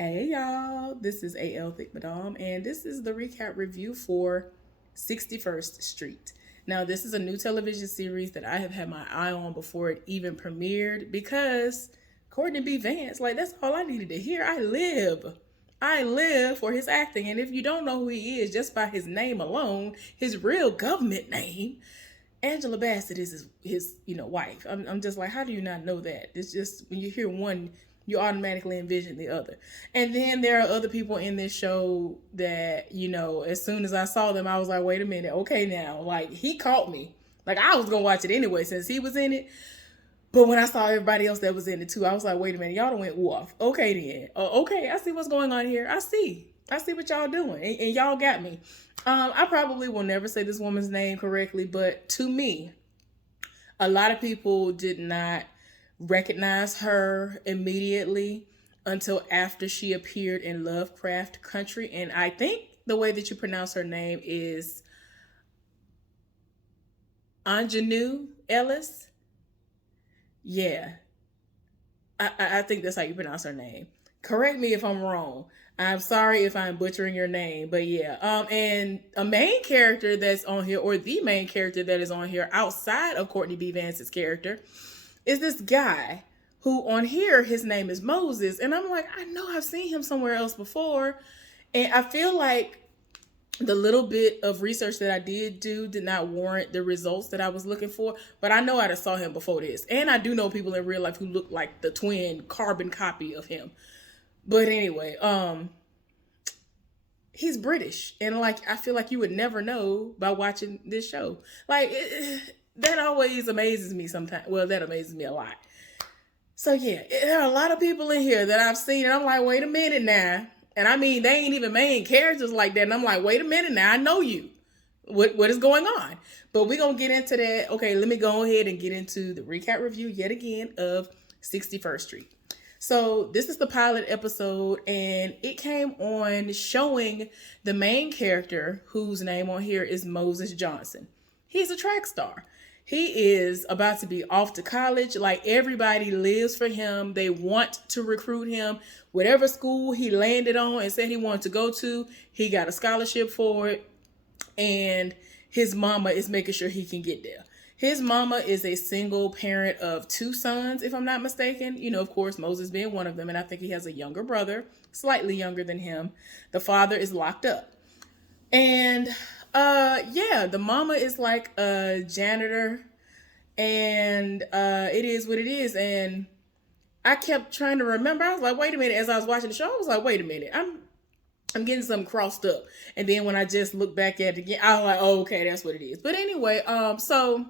Hey y'all, this is AL Thick Madame, and this is the recap review for 61st Street. Now, this is a new television series that I have had my eye on before it even premiered because Courtney B. Vance, like, that's all I needed to hear. I live for his acting, and if you don't know who he is just by his name alone, his real government name, Angela Bassett is his wife. I'm just like, how do you not know that? It's just when you hear one, you automatically envision the other. And then there are other people in this show that, as soon as I saw them, I was like, wait a minute, okay now. Like, he caught me. Like, I was gonna watch it anyway since he was in it. But when I saw everybody else that was in it too, I was like, wait a minute, y'all done went off. Okay then. Okay, I see what's going on here. I see what y'all doing. And y'all got me. I probably will never say this woman's name correctly, but to me, a lot of people did not recognize her immediately until after she appeared in Lovecraft Country. And I think the way that you pronounce her name is Anjanou Ellis. Yeah, I think that's how you pronounce her name. Correct me if I'm wrong. I'm sorry if I'm butchering your name, but yeah. And a main character that's on here, or the main character that is on here outside of Courtney B. Vance's character, is this guy who on here his name is Moses, and I'm like, I know I've seen him somewhere else before, and I feel like the little bit of research that I did do did not warrant the results that I was looking for, but I know I saw him before this. And I do know people in real life who look like the twin carbon copy of him. But anyway, he's British. And like, I feel like you would never know by watching this show. Like, that always amazes me sometimes. Well, that amazes me a lot. So yeah, there are a lot of people in here that I've seen, and I'm like, wait a minute now. And I mean, they ain't even main characters like that. And I'm like, wait a minute now, I know you. What is going on? But we're going to get into that. Okay, let me go ahead and get into the recap review yet again of 61st Street. So this is the pilot episode, and it came on showing the main character, whose name on here is Moses Johnson. He's a track star. He is about to be off to college. Like, everybody lives for him. They want to recruit him. Whatever school he landed on and said he wanted to go to, he got a scholarship for it. And his mama is making sure he can get there. His mama is a single parent of two sons, if I'm not mistaken. Of course, Moses being one of them. And I think he has a younger brother, slightly younger than him. The father is locked up. And yeah, the mama is like a janitor, and it is what it is. And I kept trying to remember. I was like, wait a minute. As I was watching the show, I was like, wait a minute. I'm getting something crossed up. And then when I just look back at it again, I was like, oh, okay, that's what it is. But anyway, so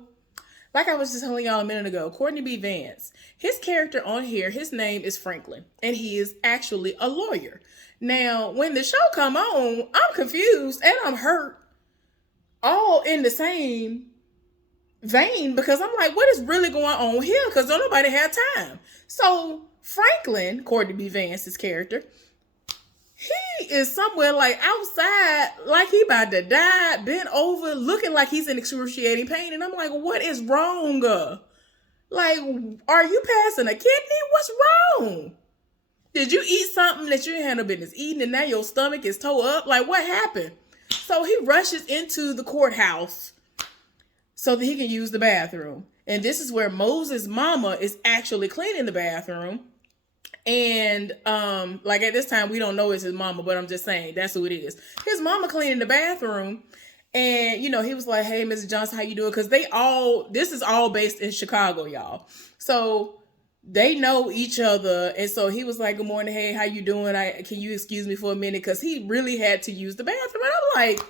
like I was just telling y'all a minute ago, Courtney B. Vance, his character on here, his name is Franklin, and he is actually a lawyer. Now, when the show come on, I'm confused and I'm hurt, all in the same vein, because I'm like, what is really going on here? Because don't nobody have time. So Franklin, Courtney B. Vance's character, he is somewhere like outside, like he about to die, bent over, looking like he's in excruciating pain. And I'm like, what is wrong? Like, are you passing a kidney? What's wrong? Did you eat something that you ain't had no business eating, and now your stomach is tore up? Like, what happened? So he rushes into the courthouse so that he can use the bathroom. And this is where Moses' mama is actually cleaning the bathroom. And like, at this time, we don't know it's his mama, but I'm just saying that's who it is. His mama cleaning the bathroom. And, he was like, hey, Mrs. Johnson, how you doing? Because this is all based in Chicago, y'all. So they know each other. And so he was like, good morning. Hey, how you doing? Can you excuse me for a minute? Because he really had to use the bathroom. And I'm like,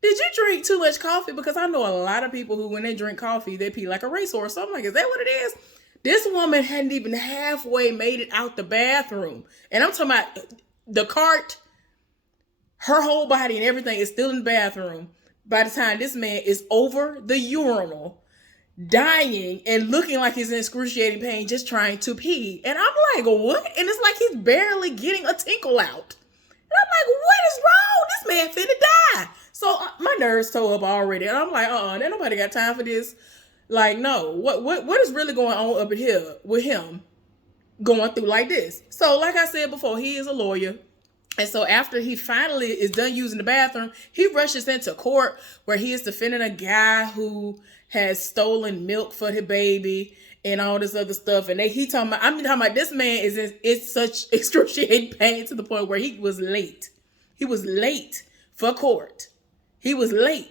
did you drink too much coffee? Because I know a lot of people who, when they drink coffee, they pee like a racehorse. So I'm like, is that what it is? This woman hadn't even halfway made it out the bathroom. And I'm talking about the cart, her whole body and everything is still in the bathroom by the time this man is over the urinal, dying and looking like he's in excruciating pain, just trying to pee. And I'm like, what? And it's like he's barely getting a tinkle out. And I'm like, what is wrong? This man finna die. So my nerves toe up already. And I'm like, ain't nobody got time for this. Like, no, what is really going on up in here with him? going through like this. So, like I said before, he is a lawyer. And so after he finally is done using the bathroom, he rushes into court where he is defending a guy who has stolen milk for his baby and all this other stuff. And he talking about, I'm talking about this man is in such excruciating pain to the point where he was late. He was late for court. He was late,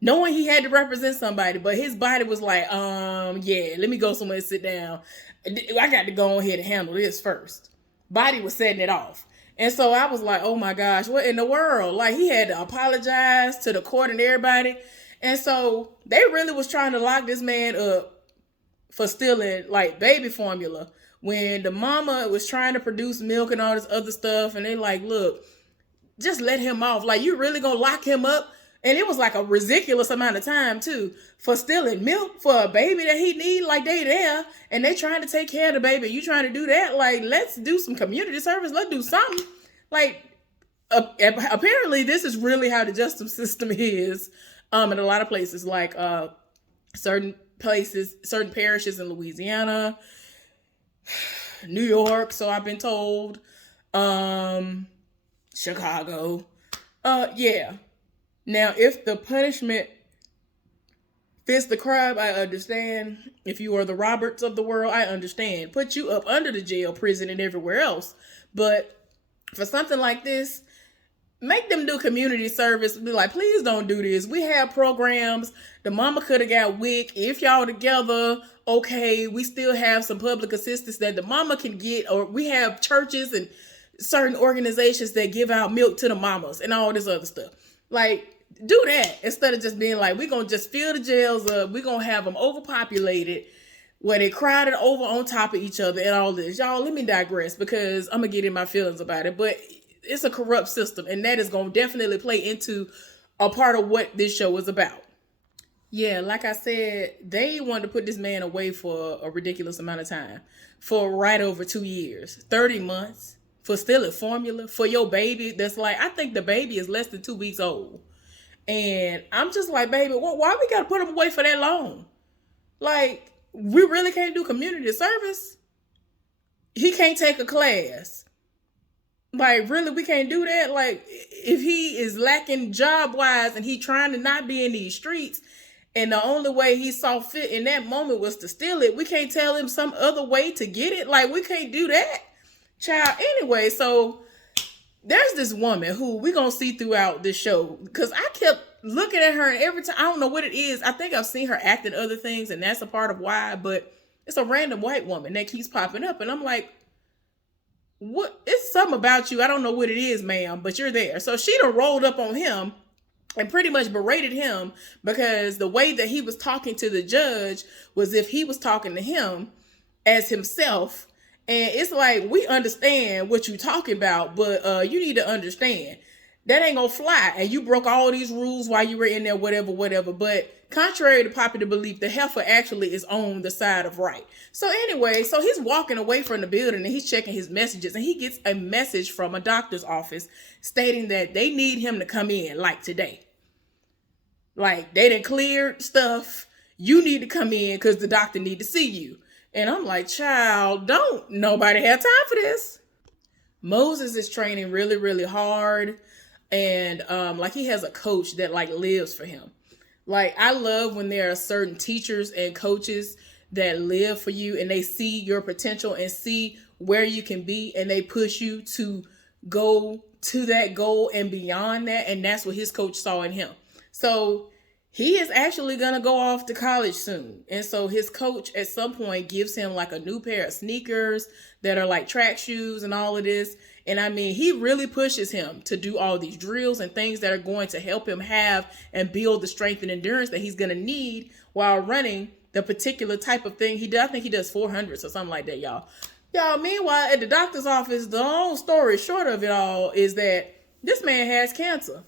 knowing he had to represent somebody, but his body was like, yeah, let me go somewhere and sit down. I got to go ahead and handle this first. Body was setting it off. And so I was like, oh my gosh, what in the world? Like, he had to apologize to the court and everybody. And so they really was trying to lock this man up for stealing like baby formula when the mama was trying to produce milk and all this other stuff. And they like, look, just let him off. Like, you really gonna lock him up? And it was like a ridiculous amount of time too for stealing milk for a baby that he need. Like, they there and they trying to take care of the baby. You trying to do that? Like, let's do some community service. Let's do something. Like, apparently this is really how the justice system is in a lot of places. Like certain places, certain parishes in Louisiana, New York. So I've been told, Chicago. Yeah. Now, if the punishment fits the crime, I understand. If you are the Roberts of the world, I understand. Put you up under the jail, prison, and everywhere else. But for something like this, make them do community service. Be like, please don't do this. We have programs. The mama could have got WIC. If y'all together, okay, we still have some public assistance that the mama can get. Or we have churches and certain organizations that give out milk to the mamas and all this other stuff. Like, do that instead of just being like, we're going to just fill the jails up. We're going to have them overpopulated where they crowded over on top of each other and all this. Y'all, let me digress because I'm going to get in my feelings about it. But it's a corrupt system, and that is going to definitely play into a part of what this show is about. Yeah, like I said, they wanted to put this man away for a ridiculous amount of time. For right over 2 years. 30 months. For stealing formula. For your baby that's like, I think the baby is less than 2 weeks old. And I'm just like, baby, why we got to put him away for that long? Like, we really can't do community service? He can't take a class. Like, really, we can't do that? Like, if he is lacking job-wise and he trying to not be in these streets, and the only way he saw fit in that moment was to steal it, we can't tell him some other way to get it? Like, we can't do that? Child, anyway, so there's this woman who we're going to see throughout this show, because I kept looking at her and every time, I don't know what it is. I think I've seen her act in other things, and that's a part of why, but it's a random white woman that keeps popping up, and I'm like, what? It's something about you. I don't know what it is, ma'am, but you're there. So she done rolled up on him and pretty much berated him because the way that he was talking to the judge was if he was talking to him as himself. And it's like, we understand what you're talking about, but you need to understand that ain't gonna fly. And you broke all these rules while you were in there, whatever. But contrary to popular belief, the heifer actually is on the side of right. So anyway, so he's walking away from the building and he's checking his messages, and he gets a message from a doctor's office stating that they need him to come in like today. Like, they done cleared stuff. You need to come in because the doctor need to see you. And I'm like, child, don't nobody have time for this. Moses is training really, really hard. And like, he has a coach that like lives for him. Like, I love when there are certain teachers and coaches that live for you and they see your potential and see where you can be, and they push you to go to that goal and beyond that. And that's what his coach saw in him. So he is actually going to go off to college soon. And so his coach at some point gives him like a new pair of sneakers that are like track shoes and all of this. And I mean, he really pushes him to do all these drills and things that are going to help him have and build the strength and endurance that he's going to need while running the particular type of thing he does. I think he does 400s or something like that, y'all. Meanwhile, at the doctor's office, the long story short of it all is that this man has cancer.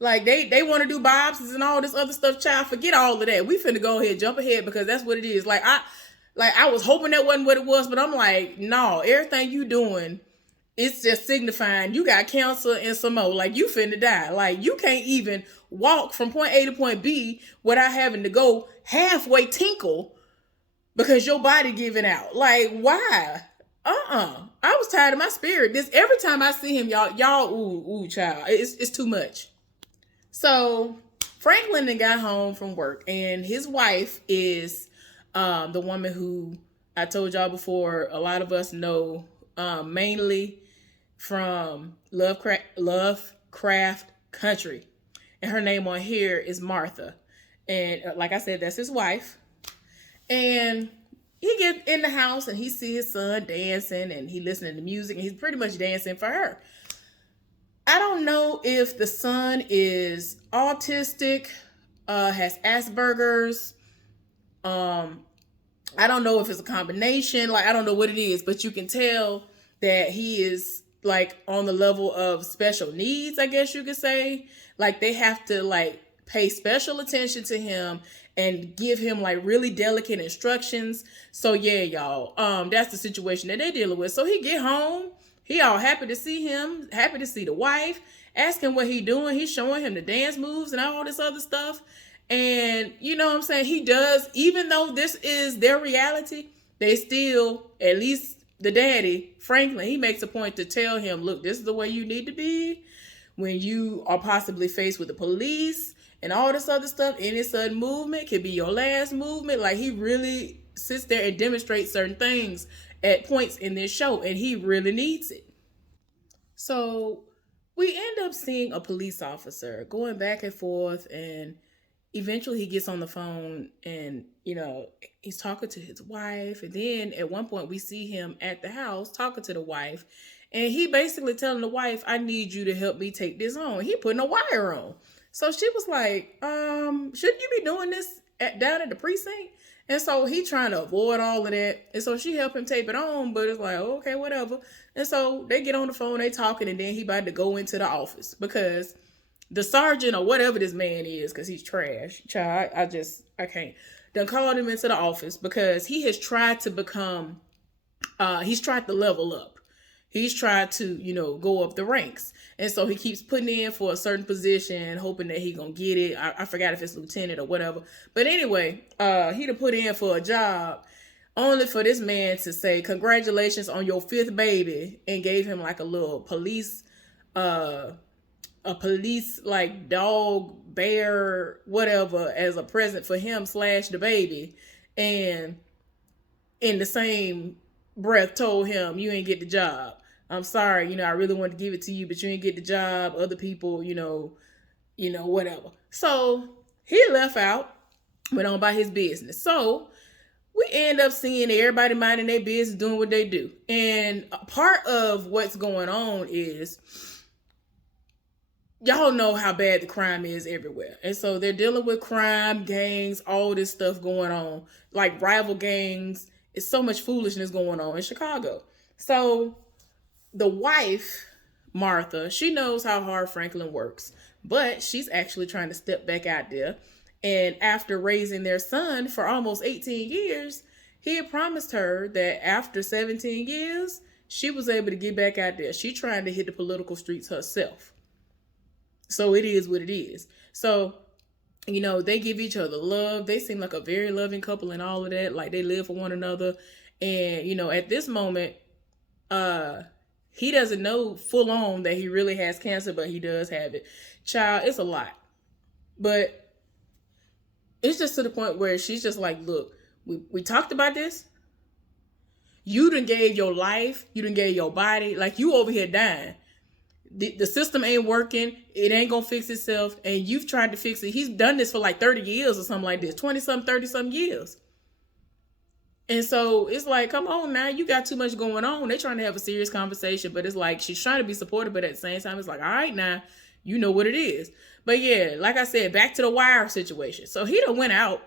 Like, they want to do biopsies and all this other stuff, child. Forget all of that. We finna go ahead, jump ahead, because that's what it is. Like, I was hoping that wasn't what it was, but I'm like, no, everything you doing, it's just signifying you got cancer and some more. Like, you finna die. Like, you can't even walk from point A to point B without having to go halfway tinkle because your body giving out. Like, why? I was tired of my spirit. This every time I see him, y'all, ooh, child, it's too much. So Franklin then got home from work, and his wife is the woman who I told y'all before. A lot of us know mainly from Lovecraft Country, and her name on here is Martha. And like I said, that's his wife. And he get in the house and he see his son dancing and he listening to music and he's pretty much dancing for her. I don't know if the son is autistic, has Asperger's. I don't know if it's a combination. Like, I don't know what it is, but you can tell that he is like on the level of special needs, I guess you could say. Like, they have to like pay special attention to him and give him like really delicate instructions. So yeah, y'all, that's the situation that they're dealing with. So he get home, he all happy to see him, happy to see the wife, asking what he doing. He's showing him the dance moves and all this other stuff. And you know what I'm saying? He does, even though this is their reality, they still, at least the daddy, Franklin, he makes a point to tell him, look, this is the way you need to be when you are possibly faced with the police and all this other stuff. Any sudden movement could be your last movement. Like, he really sits there and demonstrates certain things at points in this show, and he really needs it. So we end up seeing a police officer going back and forth, and eventually he gets on the phone and, you know, he's talking to his wife. And then at one point we see him at the house talking to the wife, and he basically telling the wife, I need you to help me take this on. He putting a wire on. So she was like, shouldn't you be doing this down at the precinct? And so he trying to avoid all of that. And so she helped him tape it on, but it's like, okay, whatever. And so they get on the phone, they talking, and then he about to go into the office because the sergeant or whatever this man is, because he's trash. Child, I can't. Done called him into the office because he has tried to become, he's tried to level up. He's tried to, you know, go up the ranks. And so he keeps putting in for a certain position, hoping that he gonna get it. I forgot if it's lieutenant or whatever. But anyway, he done put in for a job only for this man to say, congratulations on your 5th baby, and gave him like a little police, a police like dog, bear, whatever, as a present for him / the baby. And in the same breath told him, you ain't get the job. I'm sorry, you know, I really wanted to give it to you, but you ain't get the job. Other people, you know, whatever. So he left out, went on by his business. So we end up seeing everybody minding their business, doing what they do. And a part of what's going on is, y'all know how bad the crime is everywhere. And so they're dealing with crime, gangs, all this stuff going on, like rival gangs. It's so much foolishness going on in Chicago. So the wife, Martha, she knows how hard Franklin works, but she's actually trying to step back out there. And after raising their son for almost 18 years, he had promised her that after 17 years, she was able to get back out there. She trying to hit the political streets herself. So it is what it is. So, you know, they give each other love. They seem like a very loving couple and all of that. Like, they live for one another. And, you know, at this moment, he doesn't know full on that he really has cancer, but he does have it. Child, it's a lot. But it's just to the point where she's just like, look, we talked about this. You done gave your life. You done gave your body. Like, you over here dying. The system ain't working. It ain't gonna fix itself. And you've tried to fix it. He's done this for like 30 years or something like this. 20-some, 30-some years. And so it's like, come on now, you got too much going on. They're trying to have a serious conversation, but it's like she's trying to be supportive, but at the same time, it's like, all right now, you know what it is. But yeah, like I said, back to the wire situation. So he done went out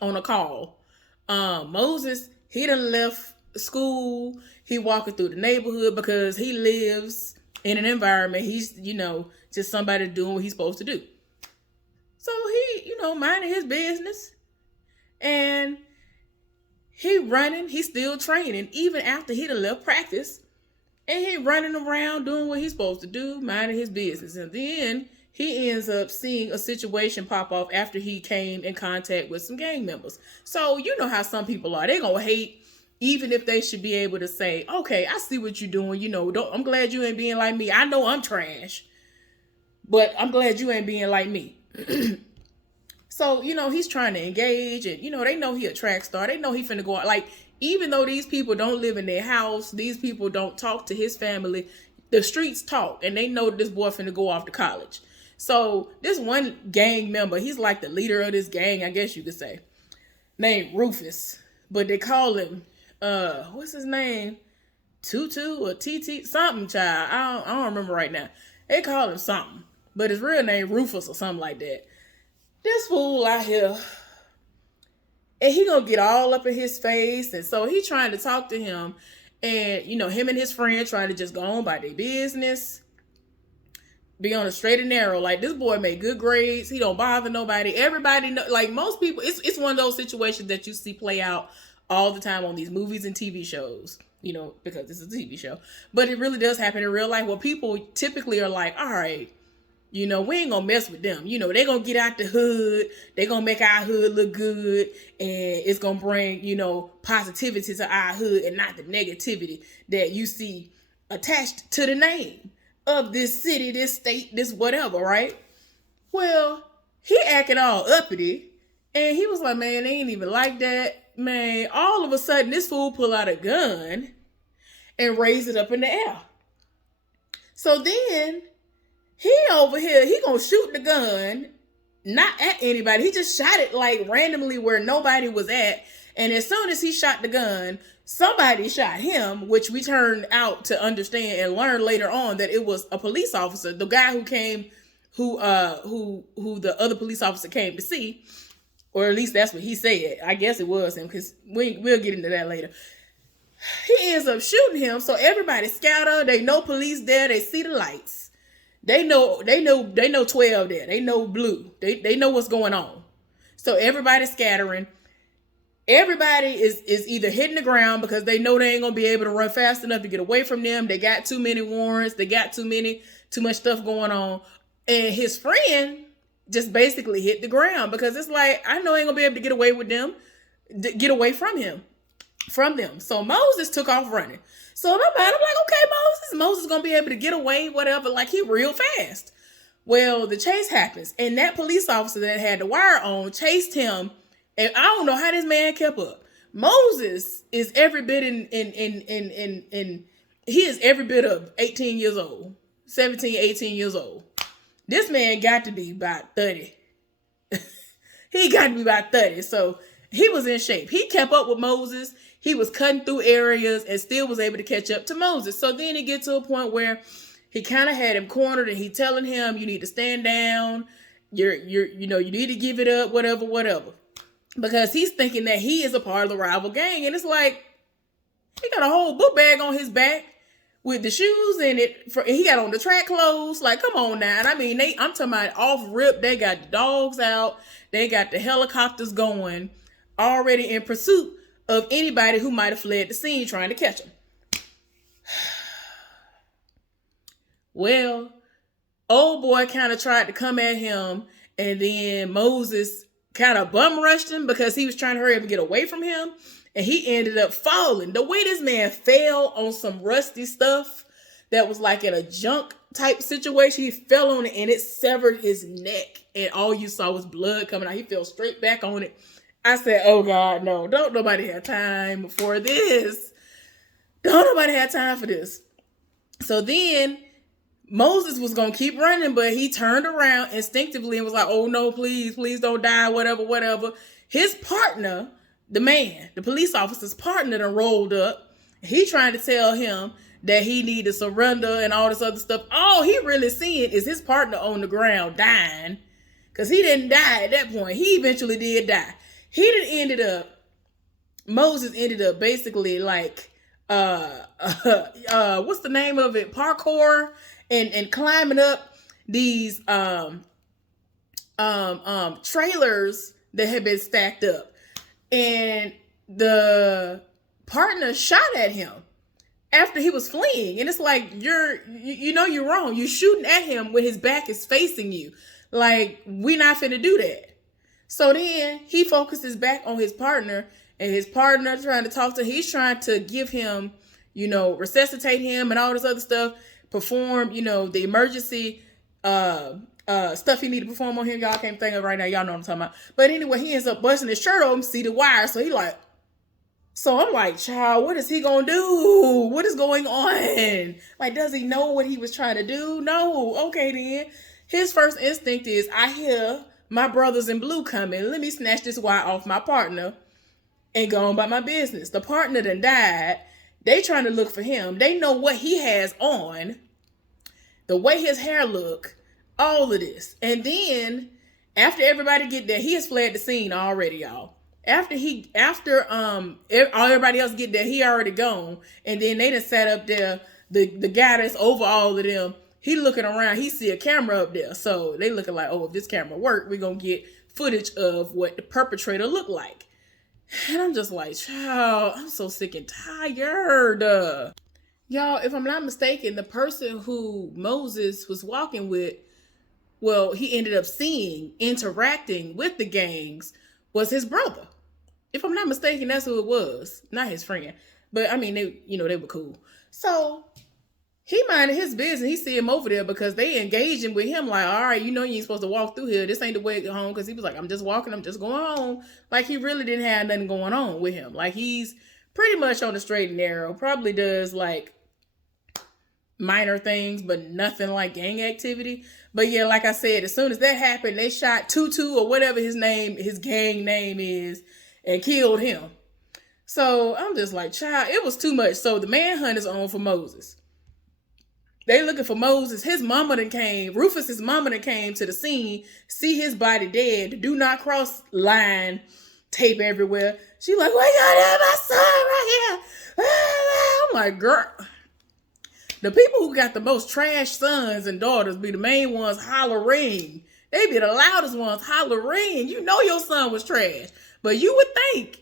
on a call. Moses, he done left school. He walking through the neighborhood because he lives in an environment. He's, you know, just somebody doing what he's supposed to do. So he, you know, minding his business. And he running, he's still training, even after he done left practice. And he running around doing what he's supposed to do, minding his business. And then he ends up seeing a situation pop off after he came in contact with some gang members. So you know how some people are. They're going to hate even if they should be able to say, okay, I see what you're doing. You know, I'm glad you ain't being like me. I know I'm trash, but I'm glad you ain't being like me. So, you know, he's trying to engage, and, you know, they know he a track star. They know he finna go out. Like, even though these people don't live in their house, these people don't talk to his family, the streets talk, and they know this boy finna go off to college. So this one gang member, he's like the leader of this gang, I guess you could say, named Rufus. But they call him, what's his name? Tutu or TT, something, child. I don't remember right now. They call him something, but his real name Rufus or something like that. This fool out here, and he gonna get all up in his face, and so he trying to talk to him, and you know, him and his friend trying to just go on by their business, be on a straight and narrow. Like, this boy made good grades, he don't bother nobody. Everybody know, like most people, it's one of those situations that you see play out all the time on these movies and TV shows, you know, because it's a TV show, but it really does happen in real life where people typically are like, all right, you know, we ain't gonna mess with them. You know, they gonna get out the hood. They gonna make our hood look good. And it's gonna bring, you know, positivity to our hood and not the negativity that you see attached to the name of this city, this state, this whatever, right? Well, he acting all uppity. And he was like, man, they ain't even like that. Man, all of a sudden, this fool pull out a gun and raise it up in the air. So then he over here, he gonna shoot the gun, not at anybody. He just shot it like randomly where nobody was at. And as soon as he shot the gun, somebody shot him, which we turned out to understand and learn later on that it was a police officer, the guy who came, who the other police officer came to see, or at least that's what he said. I guess it was him, because we'll get into that later. He ends up shooting him, so everybody scatter. They know police there. They see the lights. They know 12 there. They know blue. They know what's going on. So everybody's scattering. Everybody is either hitting the ground because they know they ain't gonna be able to run fast enough to get away from them. They got too many warrants. They got too much stuff going on. And his friend just basically hit the ground because it's like, I know I ain't gonna be able to get away with them, get away from them. So Moses took off running. So in my mind, I'm like, okay, Moses gonna be able to get away, whatever, like he real fast. Well, the chase happens, and that police officer that had the wire on chased him, and I don't know how this man kept up. Moses is every bit he is every bit of 18 years old, 17, 18 years old. This man got to be about 30. He got to be about 30, so he was in shape. He kept up with Moses. He was cutting through areas and still was able to catch up to Moses. So then it gets to a point where he kind of had him cornered, and he telling him, you need to stand down. You need to give it up, whatever. Because he's thinking that he is a part of the rival gang. And it's like, he got a whole book bag on his back with the shoes in it. He got on the track clothes. Like, come on now. And I mean, I'm talking about off rip. They got the dogs out. They got the helicopters going, already in pursuit of anybody who might have fled the scene trying to catch him. Well, old boy kind of tried to come at him, and then Moses kind of bum rushed him because he was trying to hurry up and get away from him, and he ended up falling. The way this man fell on some rusty stuff that was like in a junk type situation, he fell on it and it severed his neck, and all you saw was blood coming out. He fell straight back on it. I said, oh God, no, don't nobody have time for this. Don't nobody have time for this. So then Moses was going to keep running, but he turned around instinctively and was like, oh no, please don't die, whatever. His partner, the police officer's partner done rolled up. He trying to tell him that he need to surrender and all this other stuff. All he really seeing is his partner on the ground dying, because he didn't die at that point. He eventually did die. Moses ended up basically like, what's the name of it? Parkour and climbing up these, trailers that had been stacked up. And the partner shot at him after he was fleeing. And it's like, you know you're wrong. You're shooting at him when his back is facing you. Like, we not finna do that. So then he focuses back on his partner, and his partner trying to talk to him. He's trying to give him, resuscitate him and all this other stuff, perform, the emergency stuff he need to perform on him. Y'all can't think of it right now. Y'all know what I'm talking about. But anyway, he ends up busting his shirt open, see the wire. So I'm like, child, what is he gonna do? What is going on? Like, does he know what he was trying to do? No. Okay, then. His first instinct is, I hear my brothers in blue coming. Let me snatch this wire off my partner and go on about my business. The partner done died. They trying to look for him. They know what he has on, the way his hair look, all of this. And then after everybody get there, he has fled the scene already, y'all. After everybody else get there, he already gone. And then they done sat up there. The guy that's over all of them, he looking around, he see a camera up there. So they looking like, oh, if this camera work, we're going to get footage of what the perpetrator looked like. And I'm just like, child, I'm so sick and tired. Y'all, if I'm not mistaken, the person who Moses was walking with, well, he ended up interacting with the gangs, was his brother. If I'm not mistaken, that's who it was. Not his friend. But I mean, they were cool. So he minded his business. He see him over there because they engaging with him like, all right, you ain't supposed to walk through here. This ain't the way to go home. Because he was like, I'm just walking. I'm just going home. Like, he really didn't have nothing going on with him. Like, he's pretty much on the straight and narrow. Probably does, like, minor things, but nothing like gang activity. But yeah, like I said, as soon as that happened, they shot Tutu or whatever his gang name is, and killed him. So I'm just like, child, it was too much. So the manhunt is on for Moses. They looking for Moses. His mama done came. Rufus's mama done came to the scene, see his body dead. The do not cross line tape everywhere. She like, why y'all have my son right here? I'm like, girl. The people who got the most trash sons and daughters be the main ones hollering. They be the loudest ones hollering. You know your son was trash. But you would think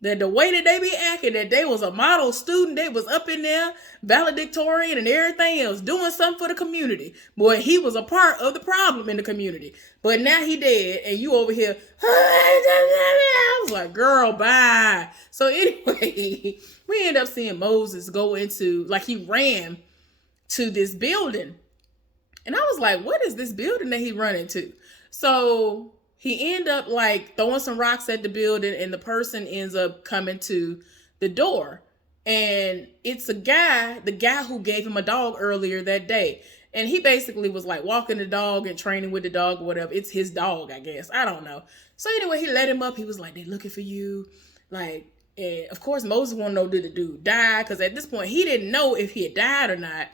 that the way that they be acting, that they was a model student, they was up in there, valedictorian and everything else, doing something for the community. Boy, he was a part of the problem in the community. But now he dead, and you over here, I was like, girl, bye. So anyway, we end up seeing Moses go into, like, he ran to this building. And I was like, what is this building that he run into? So he ended up like throwing some rocks at the building, and the person ends up coming to the door. And it's the guy who gave him a dog earlier that day. And he basically was like walking the dog and training with the dog or whatever. It's his dog, I guess. I don't know. So anyway, he let him up. He was like, they looking for you. Like, and of course, Moses wanted to know, did the dude die? Because at this point, he didn't know if he had died or not.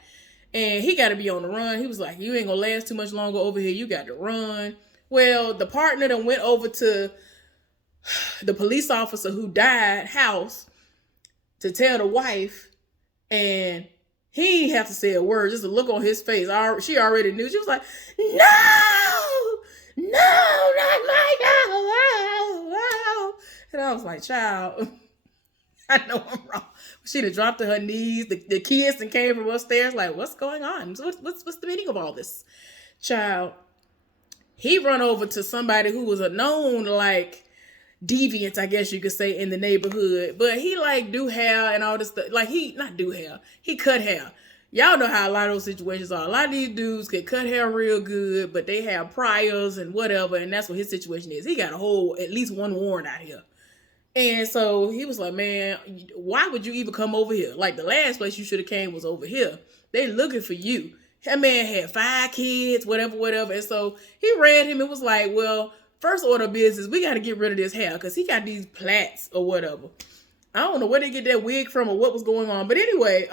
And he got to be on the run. He was like, you ain't going to last too much longer over here. You got to run. Well, the partner then went over to the police officer who died house to tell the wife, and he didn't have to say a word, just a look on his face. She already knew. She was like, no, not my dog. And I was like, child, I know I'm wrong. She'd have dropped to her knees. The kids and came from upstairs like, what's going on? What's the meaning of all this? Child, he run over to somebody who was a known, like, deviant, I guess you could say, in the neighborhood. But he, like, do hair and all this stuff. Like, not do hair. He cut hair. Y'all know how a lot of those situations are. A lot of these dudes can cut hair real good, but they have priors and whatever, and that's what his situation is. He got at least one warrant out here. And so he was like, man, why would you even come over here? Like, the last place you should have came was over here. They looking for you. That man had 5 kids, whatever. And so he read him and was like, well, first order of business, we got to get rid of this hair because he got these plaits or whatever. I don't know where they get that wig from or what was going on. But anyway,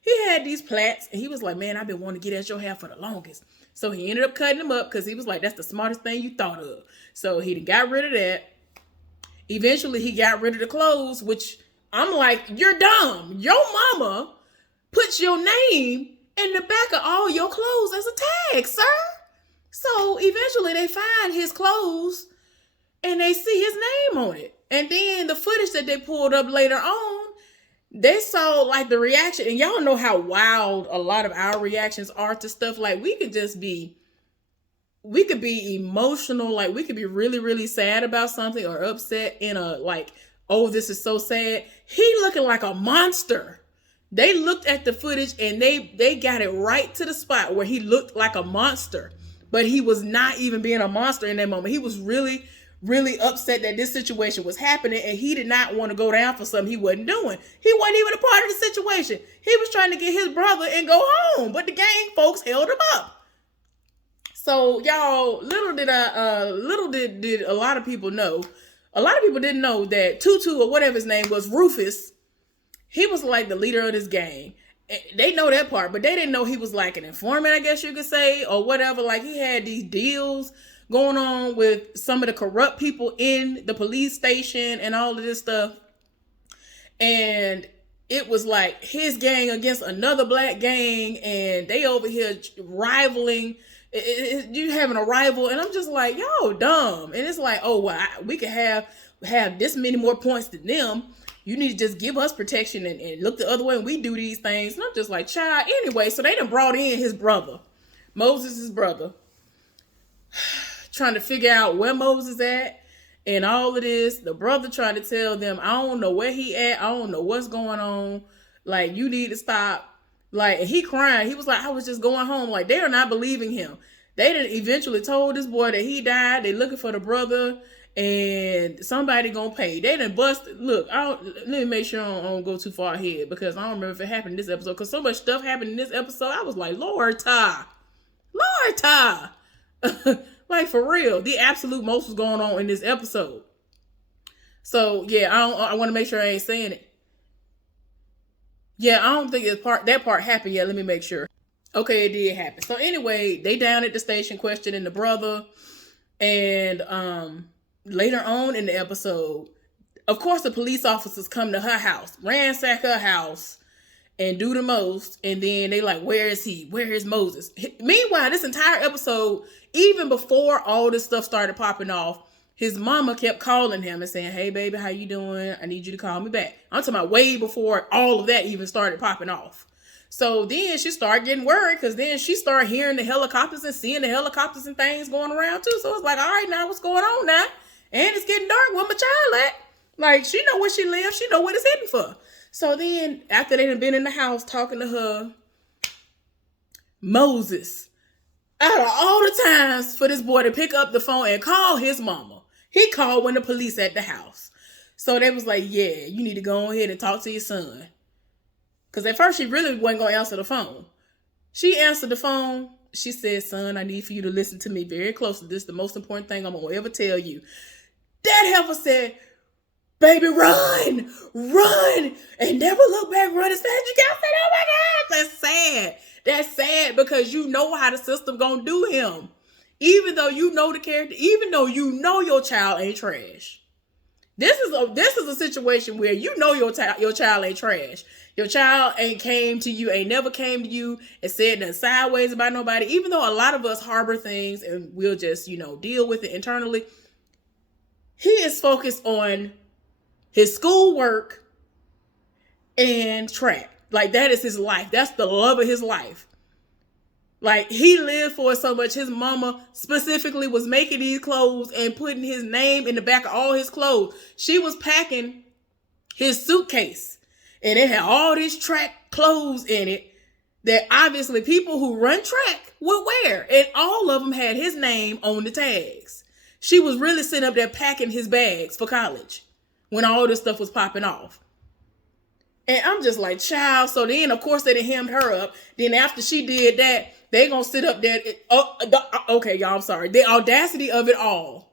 he had these plaits and he was like, man, I've been wanting to get at your hair for the longest. So he ended up cutting them up because he was like, that's the smartest thing you thought of. So he got rid of that. Eventually, he got rid of the clothes, which I'm like, you're dumb. Your mama puts your name in the back of all your clothes as a tag, sir. So eventually they find his clothes and they see his name on it. And then the footage that they pulled up later on, they saw like the reaction, and y'all know how wild a lot of our reactions are to stuff. Like we could be emotional, like we could be really, really sad about something or upset in a like, oh, this is so sad. He looking like a monster. They looked at the footage and they got it right to the spot where he looked like a monster, but he was not even being a monster in that moment. He was really, really upset that this situation was happening, and he did not want to go down for something he wasn't doing. He wasn't even a part of the situation. He was trying to get his brother and go home, but the gang folks held him up. So y'all, little did a lot of people know. A lot of people didn't know that Tutu, or whatever his name was, Rufus, he was like the leader of this gang. They know that part, but they didn't know he was like an informant, I guess you could say, or whatever. Like he had these deals going on with some of the corrupt people in the police station and all of this stuff. And it was like his gang against another black gang, and they over here rivaling. You having a rival, and I'm just like, yo, dumb. And it's like, oh, well, we could have this many more points than them. You need to just give us protection and look the other way when we do these things. And I'm just like, child. Anyway, so they done brought in his brother, Moses' brother, trying to figure out where Moses at and all of this. The brother trying to tell them, I don't know where he at. I don't know what's going on. Like, you need to stop. Like, and he crying. He was like, I was just going home. Like, they are not believing him. They done eventually told this boy that he died. They looking for the brother, and somebody gonna pay. They done busted. Look, let me make sure I don't go too far ahead, because I don't remember if it happened in this episode, because so much stuff happened in this episode. I was like, Lord Ty. Like, for real, the absolute most was going on in this episode. So yeah, I want to make sure I ain't saying it. Yeah, I don't think that part happened yet. Let me make sure. Okay, it did happen. So anyway, they down at the station questioning the brother, and later on in the episode, of course, the police officers come to her house, ransack her house, and do the most. And then they like, where is he? Where is Moses? Meanwhile, this entire episode, even before all this stuff started popping off, his mama kept calling him and saying, hey, baby, how you doing? I need you to call me back. I'm talking about way before all of that even started popping off. So then she started getting worried, because then she started hearing the helicopters and seeing the helicopters and things going around too. So it's like, all right, now what's going on now? And it's getting dark. Where my child at? Like, she know where she lives. She know what it's heading for. So then after they had been in the house talking to her, Moses, out of all the times for this boy to pick up the phone and call his mama, he called when the police at the house. So they was like, yeah, you need to go ahead and talk to your son. Because at first she really wasn't going to answer the phone. She answered the phone. She said, son, I need for you to listen to me very closely. This is the most important thing I'm going to ever tell you. That heifer said, baby, run, and never look back, run as fast as you can. I said, oh my God, that's sad. That's sad, because you know how the system going to do him. Even though you know the character, even though you know your child ain't trash. This is a situation where you know your child ain't trash. Your child ain't never came to you and said nothing sideways about nobody. Even though a lot of us harbor things and we'll just, deal with it internally. He is focused on his schoolwork and track. Like, that is his life. That's the love of his life. Like, he lived for it so much. His mama specifically was making these clothes and putting his name in the back of all his clothes. She was packing his suitcase, and it had all these track clothes in it that obviously people who run track would wear. And all of them had his name on the tags. She was really sitting up there packing his bags for college when all this stuff was popping off. And I'm just like, child. So then, of course, they done hemmed her up. Then after she did that, they gonna sit up there. Okay, y'all, I'm sorry. The audacity of it all.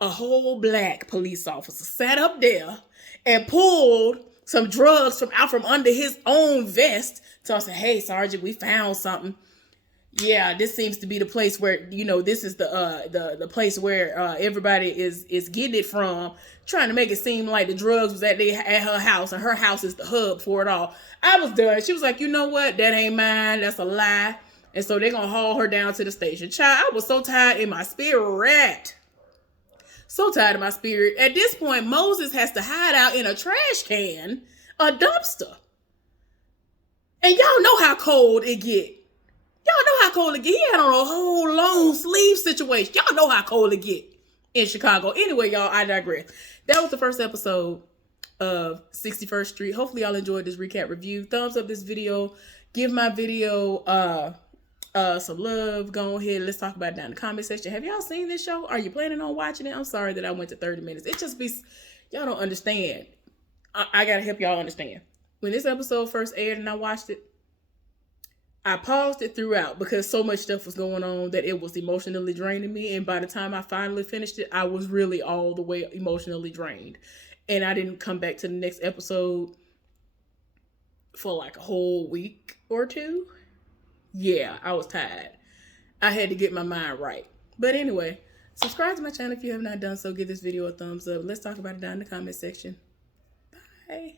A whole black police officer sat up there and pulled some drugs out from under his own vest. So I said, hey, Sergeant, we found something. Yeah, this seems to be the place where, this is the place where everybody is getting it from, trying to make it seem like the drugs was at her house, and her house is the hub for it all. I was done. She was like, you know what? That ain't mine. That's a lie. And so they're going to haul her down to the station. Child, I was so tired in my spirit. So tired of my spirit. At this point, Moses has to hide out in a trash can a dumpster. And y'all know how cold it get. Y'all know how cold it get. He had on a whole long sleeve situation. Y'all know how cold it get in Chicago. Anyway, y'all, I digress. That was the first episode of 61st Street. Hopefully y'all enjoyed this recap review. Thumbs up this video. Give my video some love. Go ahead. Let's talk about it down in the comment section. Have y'all seen this show? Are you planning on watching it? I'm sorry that I went to 30 minutes. It just be, y'all don't understand. I gotta help y'all understand. When this episode first aired and I watched it, I paused it throughout because so much stuff was going on that it was emotionally draining me. And by the time I finally finished it, I was really all the way emotionally drained. And I didn't come back to the next episode for like a whole week or two. Yeah, I was tired. I had to get my mind right. But anyway, subscribe to my channel if you have not done so. Give this video a thumbs up. Let's talk about it down in the comment section. Bye.